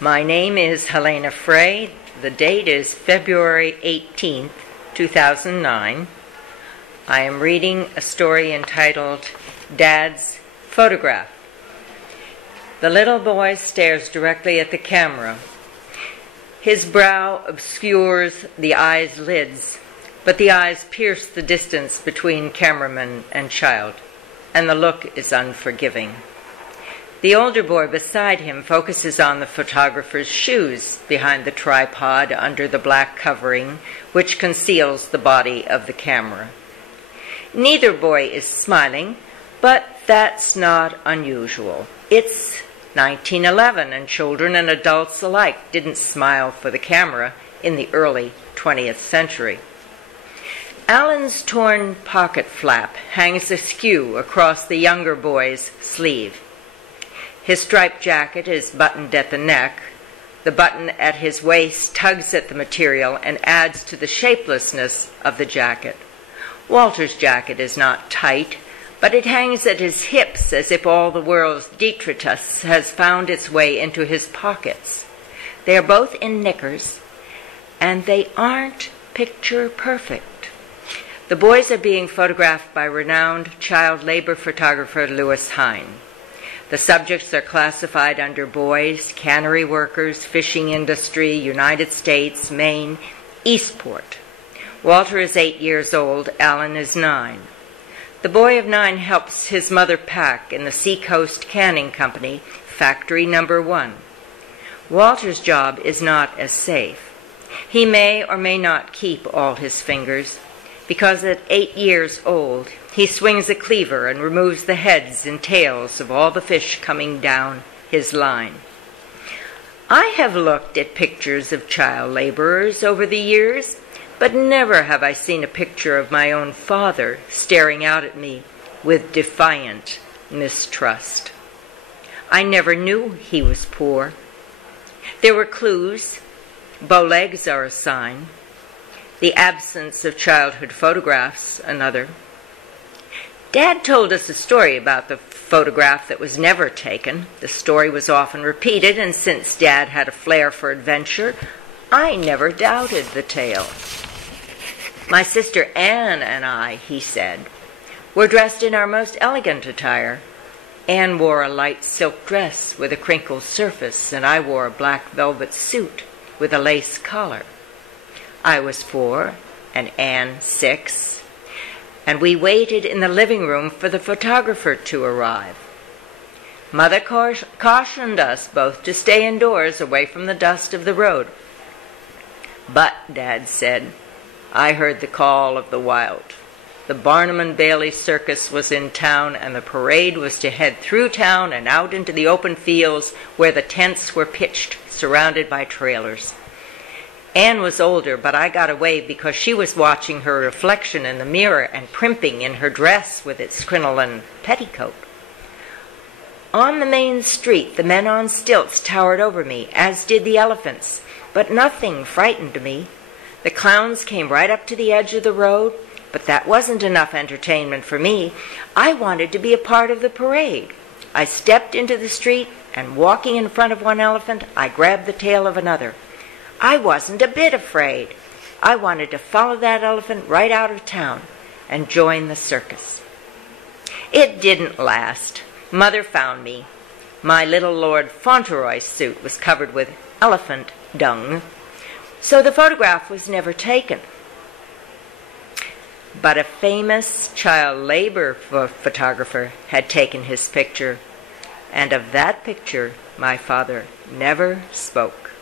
My name is Helena Frey. The date is February 18th, 2009. I am reading a story entitled Dad's Photograph. The little boy stares directly at the camera. His brow obscures the eye's lids, but the eyes pierce the distance between cameraman and child, and the look is unforgiving. The older boy beside him focuses on the photographer's shoes behind the tripod under the black covering which conceals the body of the camera. Neither boy is smiling, but that's not unusual. It's 1911, and children and adults alike didn't smile for the camera in the early 20th century. Alan's torn pocket flap hangs askew across the younger boy's sleeve. His striped jacket is buttoned at the neck. The button at his waist tugs at the material and adds to the shapelessness of the jacket. Walter's jacket is not tight, but it hangs at his hips as if all the world's detritus has found its way into his pockets. They are both in knickers, and they aren't picture perfect. The boys are being photographed by renowned child labor photographer Louis Hine. The subjects are classified under boys, cannery workers, fishing industry, United States, Maine, Eastport. Walter is 8 years old, Alan is 9. The boy of 9 helps his mother pack in the Seacoast Canning Company, Factory Number 1. Walter's job is not as safe. He may or may not keep all his fingers, because at 8 years old, he swings a cleaver and removes the heads and tails of all the fish coming down his line. I have looked at pictures of child laborers over the years, but never have I seen a picture of my own father staring out at me with defiant mistrust. I never knew he was poor. There were clues. Bow legs are a sign. The absence of childhood photographs, another. Dad told us a story about the photograph that was never taken. The story was often repeated, and since Dad had a flair for adventure, I never doubted the tale. My sister Anne and I, he said, were dressed in our most elegant attire. Anne wore a light silk dress with a crinkled surface, and I wore a black velvet suit with a lace collar. I was 4, and Anne 6, and we waited in the living room for the photographer to arrive. Mother cautioned us both to stay indoors, away from the dust of the road. But, Dad said, I heard the call of the wild. The Barnum and Bailey Circus was in town, and the parade was to head through town and out into the open fields where the tents were pitched, surrounded by trailers. Anne was older, but I got away because she was watching her reflection in the mirror and primping in her dress with its crinoline petticoat. On the main street, the men on stilts towered over me, as did the elephants, but nothing frightened me. The clowns came right up to the edge of the road, but that wasn't enough entertainment for me. I wanted to be a part of the parade. I stepped into the street, and walking in front of one elephant, I grabbed the tail of another. I wasn't a bit afraid. I wanted to follow that elephant right out of town and join the circus. It didn't last. Mother found me. My little Lord Fauntleroy suit was covered with elephant dung, so the photograph was never taken. But a famous child labor photographer had taken his picture, and of that picture my father never spoke.